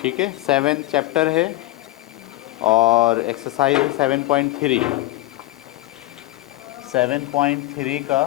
ठीक है, 7 चैप्टर है और एक्सरसाइज 7.3। 7.3 का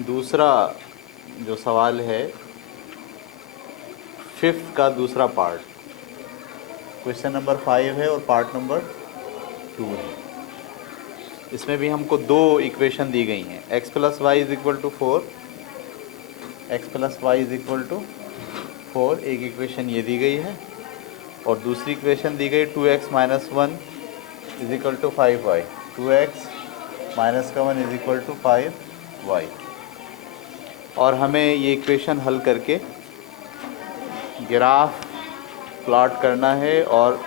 दूसरा जो सवाल है, फिफ्थ का दूसरा पार्ट, क्वेश्चन नंबर 5 है और पार्ट नंबर 2 है। इसमें भी हमको दो इक्वेशन दी गई हैं, x plus y is equal to 4, x plus y is equal to 4, एक इक्वेशन ये दी गई है और दूसरी इक्वेशन दी गई 2x minus 1 is equal to 5y, 2x minus का 1 इज इक्वल टू 5y। और हमें ये इक्वेशन हल करके ग्राफ प्लॉट करना है और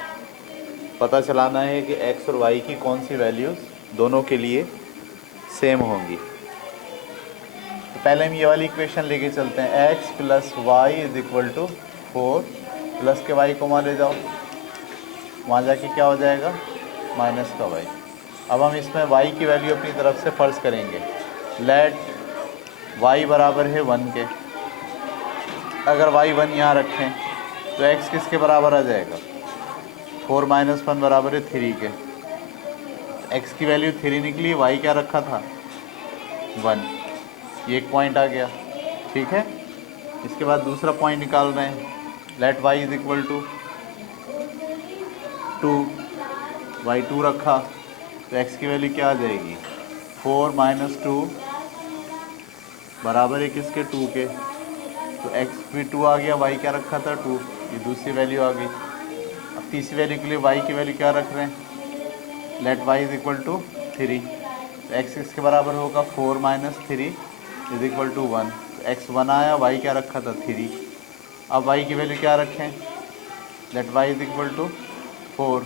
पता चलाना है कि x और y की कौन सी वैल्यूज़ दोनों के लिए सेम होंगी। तो पहले हम ये वाली इक्वेशन लेके चलते हैं, x plus y is equal to 4, plus के y को वहाँ ले जाओ, वहाँ जाके क्या हो जाएगा, माइनस का y। अब हम इसमें y की वैल्यू अपनी तरफ से फर्ज करेंगे, लेट y बराबर है 1 के। अगर y 1 यहाँ रखें तो x किसके बराबर आ जाएगा, 4 माइनस 1 बराबर है 3 के। x की वैल्यू 3 निकली, y क्या रखा था 1, ये एक पॉइंट आ गया। ठीक है, इसके बाद दूसरा पॉइंट निकाल रहे हैं, let y is equal to 2, y 2 रखा तो x की वैल्यू क्या आ जाएगी, 4 माइनस 2 बराबर है किसके, 2 के। तो x भी 2 आ गया, y क्या रखा था 2, ये दूसरी वैल्यू आ गई। अब तीसरी वैल्यू के लिए y की वैल्यू क्या रख रहे हैं, let y is equal to 3, तो x किसके बराबर होगा, 4 माइनस 3 इज इक्वल टू 1। तो x 1 आया, y क्या रखा था 3। अब y की वैल्यू क्या रखें, let y is equal to 4।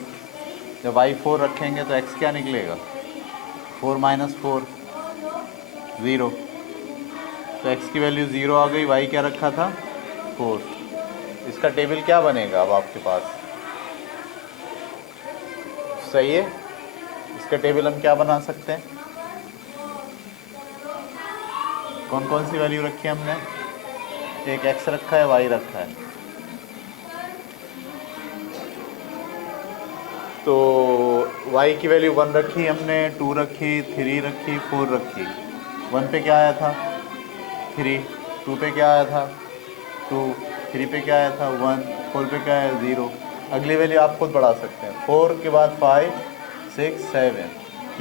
जब y 4 रखेंगे तो x क्या निकलेगा, 4 माइनस 4 ज़ीरो। तो x की वैल्यू 0 आ गई, y क्या रखा था 4। इसका टेबल क्या बनेगा अब आपके पास, सही है। इसका टेबल हम क्या बना सकते हैं, कौन कौन सी वैल्यू रखी है हमने, एक x रखा है, y रखा है। तो y की वैल्यू 1 रखी हमने, 2 रखी, 3 रखी, 4 रखी। 1 पे क्या आया था 3, 2 पे क्या आया था 2, 3 पे क्या आया था 1, 4 पे क्या आया 0। अगली वैल्यू आप खुद बढ़ा सकते हैं, 4 के बाद 5, 6, 7,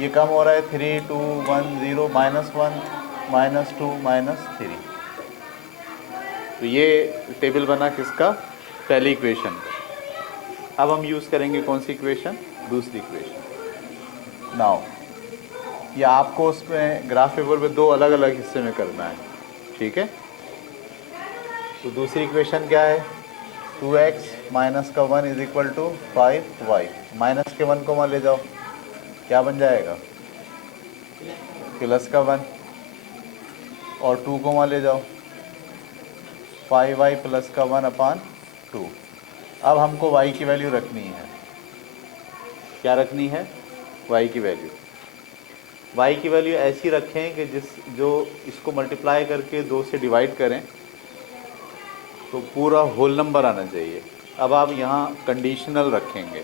ये कम हो रहा है, 3, 2, 1, 0, माइनस 1, माइनस 2, माइनस 3। तो ये टेबल बना किसका, पहली इक्वेशन। अब हम यूज़ करेंगे कौन सी इक्वेशन, दूसरी इक्वेशन। नाउ ये आपको उसमें ग्राफ पेपर पे दो अलग अलग हिस्से में करना है, ठीक है। तो दूसरी इक्वेशन क्या है, 2x माइनस का 1 is equal to 5y, minus के 1 को वहाँ ले जाओ, क्या बन जाएगा, प्लस का 1, और 2 को वहाँ ले जाओ, 5y प्लस का 1 अपान 2। अब हमको y की वैल्यू रखनी है, क्या रखनी है, y की वैल्यू। y की वैल्यू ऐसी रखें कि जो इसको मल्टीप्लाई करके 2 से डिवाइड करें तो पूरा होल नंबर आना चाहिए। अब आप यहाँ कंडीशनल रखेंगे,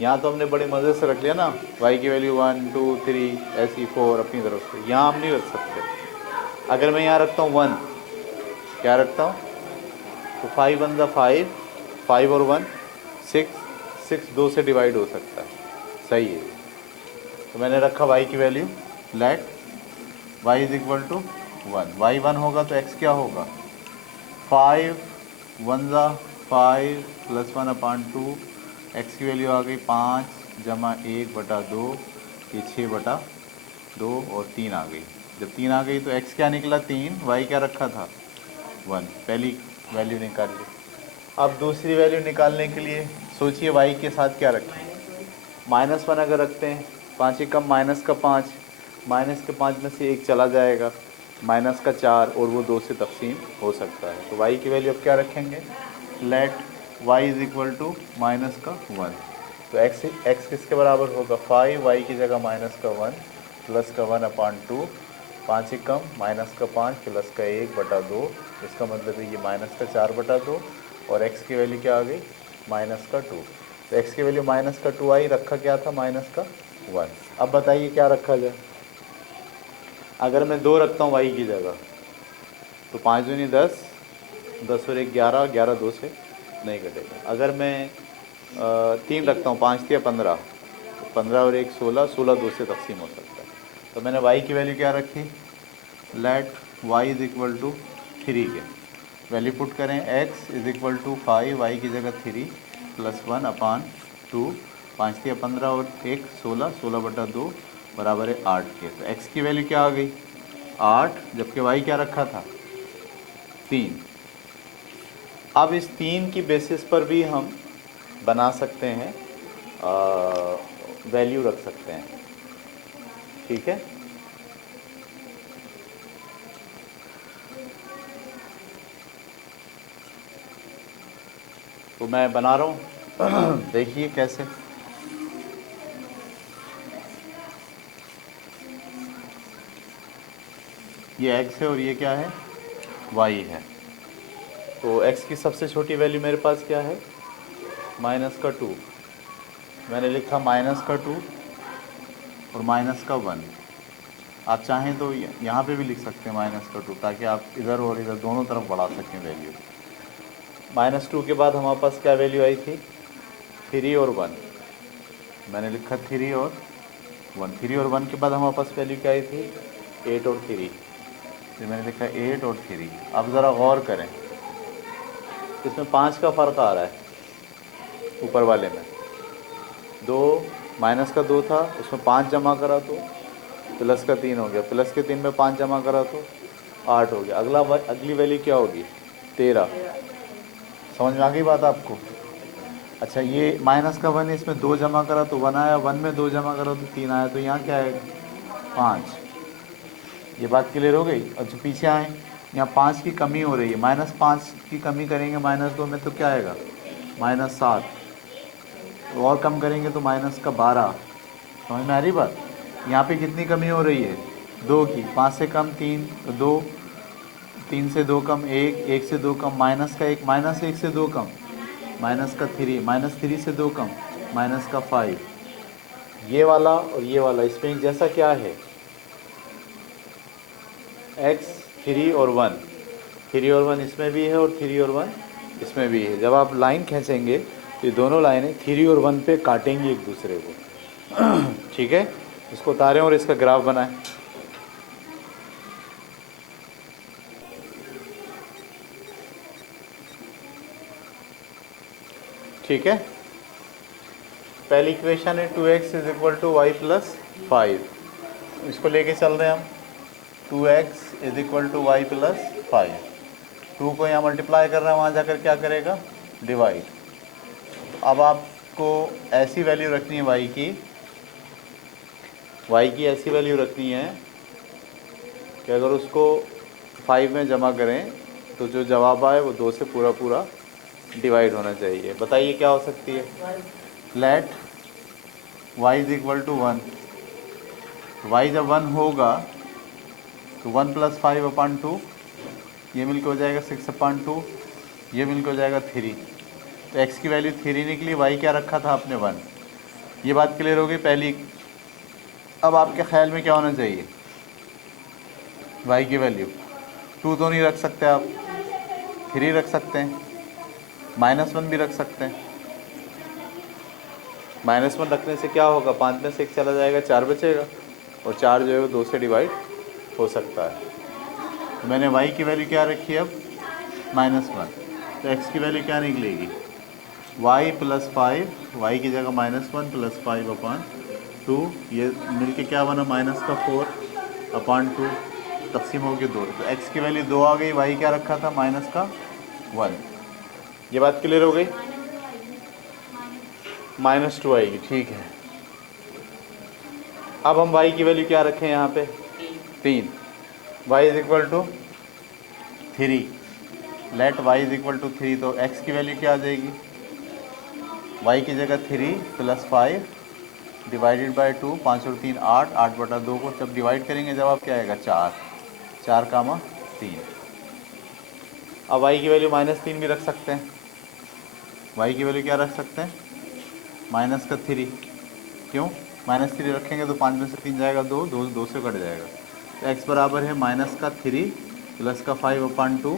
यहाँ तो हमने बड़े मज़े से रख लिया ना, y की वैल्यू 1, 2, 3 ऐसी 4 अपनी तरफ से, यहाँ हम नहीं रख सकते। अगर मैं यहाँ रखता हूँ 1, क्या रखता हूँ, तो 5 1 ज़ा 5, 5 और 1 6, 6 2 से डिवाइड हो सकता है, सही है। तो मैंने रखा y की value, let y is equal to 1, y 1 होगा तो x क्या होगा, 5 1 ज़ा 5 प्लस 1 अपान 2, x की वैल्यू आ गई 5 जमा 1 बटा 2, ये 6 बटा 2 और 3 आ गई। जब 3 आ गई तो x क्या निकला 3, y क्या रखा था 1, पहली वैल्यू निकाल ली। अब दूसरी वैल्यू निकालने के लिए सोचिए y के साथ क्या रखें, माइनस 1 अगर रखते हैं, 5 एकम माइनस का 5, माइनस के 5 में से 1 चला जाएगा, माइनस का 4 और वो 2 से तकसीम हो सकता है। तो y की वैल्यू अब क्या रखेंगे, let y is equal to minus का 1। तो x किसके बराबर होगा 5, y की जगह माइनस का 1 प्लस का 1 अपान 2, 5 एकम माइनस का 5 प्लस का 1 बटा 2, इसका मतलब है ये माइनस का 4 बटा 2 और x की वैल्यू क्या आ गई, माइनस का 2। तो x की वैल्यू माइनस का 2 आई, रखा क्या था, माइनस का 1। अब बताइए क्या रखा जाए। अगर मैं 2 रखता हूँ y की जगह तो 5 दूनी 10, 10 और 1 11, 11 2 से नहीं कटेगा। अगर मैं 3 रखता हूँ, 5 या 15, 15 और 1 16, 16 2 से तकसीम हो सकता है। तो मैंने y की वैल्यू क्या रखी, let y is equal to 3 के वैल्यू पुट करें, x is equal to 5, y की जगह 3 प्लस 1 अपान 2, 5 या 15 और 1 16, 16 बटा 2 बराबर है 8 के। तो x की वैल्यू क्या आ गई, 8, जबकि y क्या रखा था, 3। अब इस 3 की बेसिस पर भी हम बना सकते हैं, वैल्यू रख सकते हैं, ठीक है। तो मैं बना रहा हूँ देखिए कैसे। ये x है और ये क्या है, y है। तो x की सबसे छोटी वैल्यू मेरे पास क्या है, माइनस का 2। मैंने लिखा माइनस का 2 और माइनस का 1। आप चाहें तो यहाँ पे भी लिख सकते हैं माइनस का 2, ताकि आप इधर और इधर दोनों तरफ बढ़ा सकें वैल्यू। माइनस 2 के बाद हमारे पास क्या वैल्यू आई थी, 3 और 1। मैंने लिखा 3 और 1। 3 और 1 के बाद हमारे पास वैल्यू क्या आई थी, 8 और 3। फिर मैंने लिखा 8 और 3। अब ज़रा गौर करें, इसमें 5 का फ़र्क आ रहा है। ऊपर वाले में 2, माइनस का 2 था, उसमें 5 जमा करा तो प्लस का 3 हो गया, प्लस के 3 में 5 जमा करा तो 8 हो गया। अगली वैल्यू क्या होगी, 13। समझ में आ गई बात आपको। अच्छा, ये माइनस का 1, इसमें 2 जमा करा तो 1 आया, 1 में 2 जमा करा तो 3 आया, तो यहाँ क्या है, 5। ये बात क्लियर हो गई। और जो पीछे आए, यहाँ 5 की कमी हो रही है, -5 की कमी करेंगे -2 में तो क्या आएगा, -7। तो और कम करेंगे तो माइनस का 12। समझ में आ रही बात। यहाँ पे कितनी कमी हो रही है, 2 की। 5 से कम 3 तो 2, 3 से 2 कम 1, 1 से 2 कम माइनस का 1, -1 से 2 कम माइनस का 3, -3 से 2 कम माइनस का 5। ये वाला और ये वाला, इसमें एक जैसा क्या है, x 3 और 1, 3 और 1 इसमें भी है और 3 और 1 इसमें भी है। जब आप लाइन खींचेंगे तो ये दोनों लाइनें 3 और 1 पे काटेंगी एक दूसरे को ठीक है। इसको उतारें और इसका ग्राफ बनाएं। ठीक है, पहली इक्वेशन है 2x is equal to y plus 5। इसको लेके चल रहे हैं हम, 2x is equal to y plus 5। 2 को यहाँ मल्टीप्लाई कर रहे हैं, वहाँ जाकर क्या करेगा, डिवाइड। अब आपको ऐसी वैल्यू रखनी है y की ऐसी वैल्यू रखनी है कि अगर उसको 5 में जमा करें तो जो जवाब आए वो 2 से पूरा पूरा डिवाइड होना चाहिए। बताइए क्या हो सकती है। Let y is equal to 1। y जब 1 होगा तो 1 प्लस 5 अपान 2, ये मिलकर हो जाएगा 6 अपान 2, ये मिलकर हो जाएगा 3। तो x की वैल्यू 3 निकली, y क्या रखा था आपने, 1। ये बात क्लियर हो गई पहली। अब आपके ख्याल में क्या होना चाहिए, y की वैल्यू 2 तो नहीं रख सकते आप, 3 रख सकते हैं, -1 भी रख सकते हैं। -1 रखने से क्या होगा, 5 में से 1 चला जाएगा, 4 बचेगा, और 4 जो है वो 2 से डिवाइड हो सकता है। तो मैंने y की वैल्यू क्या रखी है अब, -1। तो x की वैल्यू क्या निकलेगी, y प्लस 5, y की जगह -1 प्लस 5 अपान 2, ये मिलके क्या बना, -4 अपान 2, तकसीम हो गई 2। तो x की वैल्यू 2 आ गई, y क्या रखा था, -1। ये बात क्लियर हो गई। -2 आएगी, ठीक है। अब हम y की वैल्यू क्या रखें यहाँ पे, 3। y is equal to 3। Let y is equal to 3, तो x की वैल्यू क्या आ जाएगी, y की जगह 3 प्लस 5 डिवाइडेड बाई 2, 5 और 3 8, 8 बटा 2 को जब डिवाइड करेंगे जवाब क्या आएगा, 4, 4 कामा 3। अब y की वैल्यू -3 भी रख सकते हैं, वाई की वैल्यू क्या रख सकते हैं, माइनस का 3। क्यों, -3 रखेंगे तो 5 में से 3 जाएगा, 2 2 2 से कट जाएगा। तो x बराबर है माइनस का 3 प्लस का 5/2,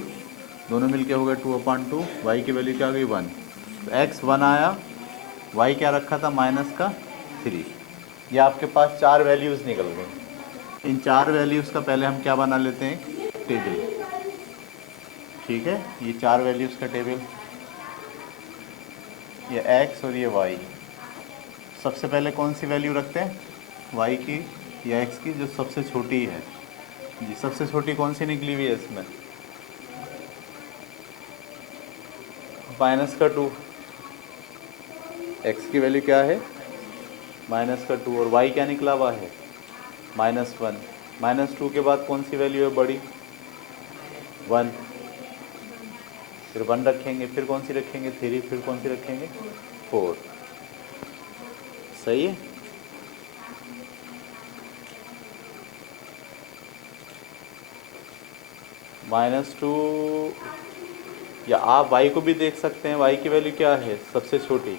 दोनों मिलके हो गए 2/2। वाई की वैल्यू क्या आ गई 1। तो x 1 आया, y क्या रखा था माइनस का 3। ये आपके पास 4 वैल्यूज़ निकल गई। इन 4 वैल्यूज़ का पहले हम क्या बना लेते हैं, टेबल। ठीक है, ये 4 वैल्यूज़ का टेबल, ये x और ये y। सबसे पहले कौन सी वैल्यू रखते हैं, y की या x की, जो सबसे छोटी है। जी, सबसे छोटी कौन सी निकली हुई है इसमें, -2। x की वैल्यू क्या है, -2, और y क्या निकला हुआ है, -1। -2 के बाद कौन सी वैल्यू है बड़ी, 1। फिर 1 रखेंगे, फिर कौन सी रखेंगे 3, फिर कौन सी रखेंगे 4। सही है। -2, या आप y को भी देख सकते हैं, y की वैल्यू क्या है सबसे छोटी,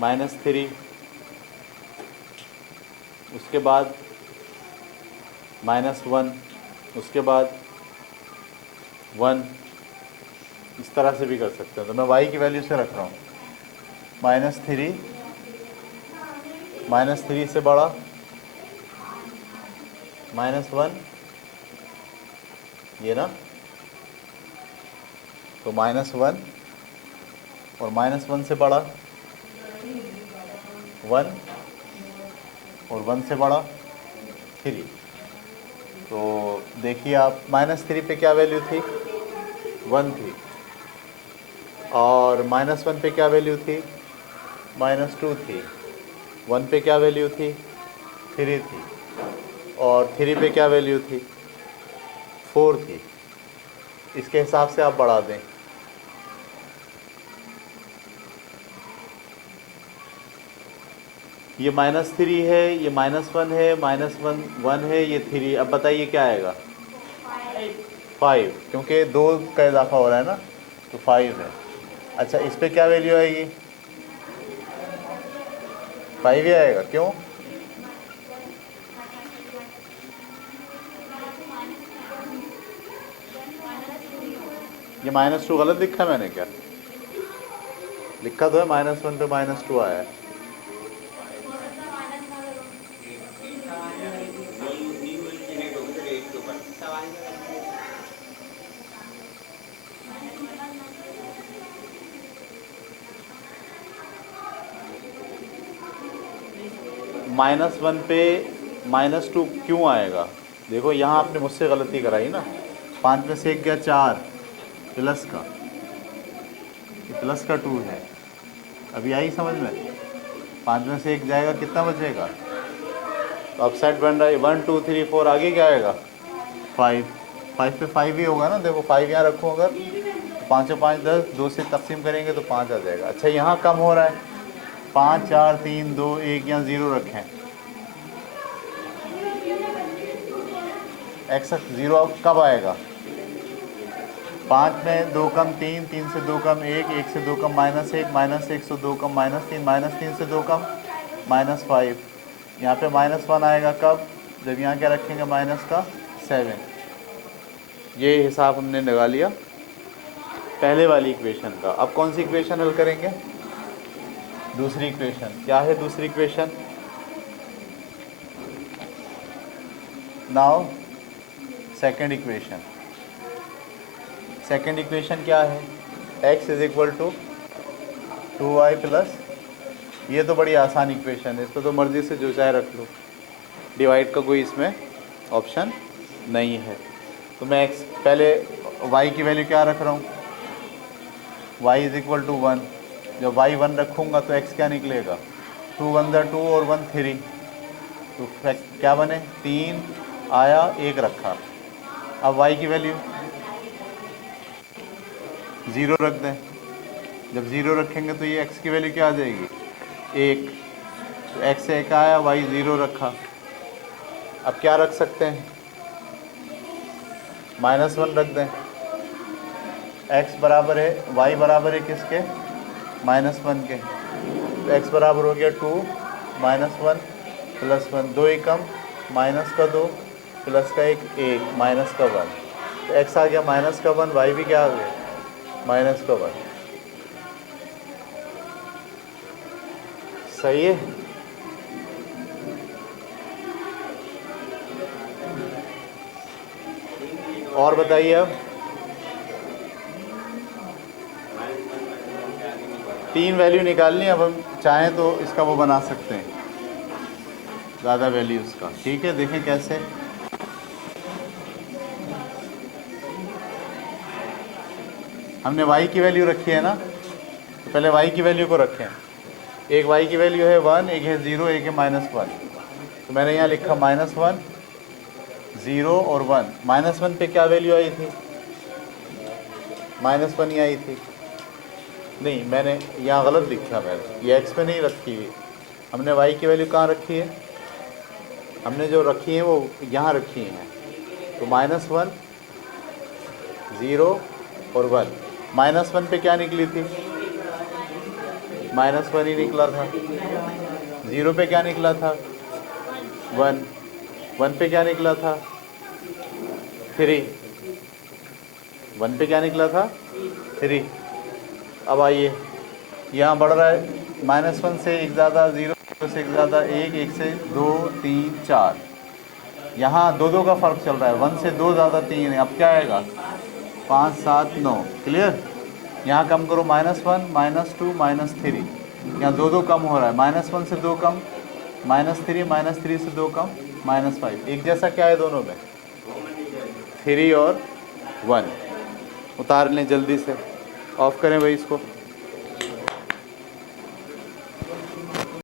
-3। उसके बाद -1, उसके बाद 1। इस तरह से भी कर सकते हैं। तो मैं y की वैल्यू से रख रहा हूँ, -3, -3 से बड़ा, -1, ये ना। तो -1 और -1 से बड़ा 1 और 1 से बड़ा 3। तो देखिए आप, -3 पे क्या वैल्यू थी, 1 थी, और -1 पे क्या वैल्यू थी, -2 थी। 1 पे क्या वैल्यू थी, 3 थी, और 3 पे क्या वैल्यू थी, 4 थी। इसके हिसाब से आप बढ़ा दें। ये -3 है, ये -1 है, -1 है, ये 3। अब बताइए क्या आएगा, 5, क्योंकि 2 का इजाफा हो रहा है ना, तो 5 है। अच्छा, इस पे क्या वैल्यू आएगी, 5 ही आएगा। क्यों, ये -2 गलत लिखा मैंने क्या, लिखा तो है -1 पे -2 आया है। -1 पे -2 क्यों आएगा, देखो यहाँ आपने मुझसे गलती कराई ना। 5 में से 1 गया 4, प्लस का, ये प्लस का 2 है। अभी आई समझ में, 5 में से 1 जाएगा, कितना बचेगा, तो अपसाइड बन रहा है 1 2 3 4, आगे क्या आएगा 5। 5 पे 5 ही होगा ना, देखो 5 यहाँ रखो, अगर तो 5 और 5 10, 2 से तकसीम करेंगे तो 5 आ जाएगा। अच्छा, यहाँ कम हो रहा है, 5 4 3 2 1, यहाँ 0 रखें, एक्स 0 अब कब आएगा, 5 में 2 कम 3, 3 से 2 कम 1, 1 से 2 कम -1, -1 से 2 कम -3, -3 से 2 कम -5। यहाँ पे -1 आएगा कब, जब यहाँ क्या रखेंगे माइनस का 7। ये हिसाब हमने लगा लिया पहले वाली इक्वेशन का। अब कौन सी इक्वेशन हल करेंगे, दूसरी इक्वेशन। क्या है दूसरी equation, now second equation. Second equation क्या है, x is equal to 2y plus, ये तो बड़ी आसान इक्वेशन है, इस पर तो मर्ज़ी से जो चाहे रख लो, डिवाइड का कोई इसमें ऑप्शन नहीं है। तो मैं x पहले y की वैल्यू क्या रख रहा हूँ, y इज इक्वल टू 1। जब y 1 रखूँगा तो x क्या निकलेगा, 2 1 2 और 1 3, तो क्या बने 3 आया, 1 रखा। अब y की वैल्यू 0 रख दें, जब 0 रखेंगे तो ये x की वैल्यू क्या आ जाएगी 1, तो x से 1 आया, y 0 रखा। अब क्या रख सकते हैं, -1 रख दें, x बराबर है, y बराबर है किसके, -1 के। तो x बराबर हो गया 2 -1 +1, 2 एकम -2 +1 -1 तो x आ गया -1, y भी क्या आ गया -1। सही है। और बताइए अब 3 वैल्यू निकालनी। अब हम चाहें तो इसका वो बना सकते हैं, ज़्यादा वैल्यूज़ का। ठीक है, देखें कैसे। हमने y की वैल्यू रखी है ना, तो पहले y की वैल्यू को रखें। एक y की वैल्यू है 1, एक है 0, एक है -1। तो मैंने यहाँ लिखा -1, 0 और 1। -1 पे क्या वैल्यू आई थी, -1 ही आई थी। नहीं, मैंने यहाँ गलत लिखा, मैंने ये x पे नहीं रखी है। हमने y की वैल्यू कहाँ रखी है, हमने जो रखी है वो यहाँ रखी हैं। तो -1, 0 और 1। -1 पे क्या निकली थी, -1 ही निकला था। 0 पे क्या निकला था, 1। 1 पे क्या निकला था, 3। 1 पे क्या निकला था, 3। अब आइए, यहाँ बढ़ रहा है -1 से 1 ज़्यादा, 0 से 1 ज़्यादा 1, 1 से 2, 3, 4। यहाँ 2 का फ़र्क चल रहा है, 1 से 2 ज़्यादा 3 है। अब क्या आएगा, 5, 7, 9। क्लियर। यहाँ कम करो, -1, -2, -3। यहाँ 2 कम हो रहा है, -1 से 2 कम, -3, -3 से 2 कम, -5। एक जैसा क्या है दोनों में, 3 और 1। उतार लें जल्दी से, ऑफ करें भाई इसको।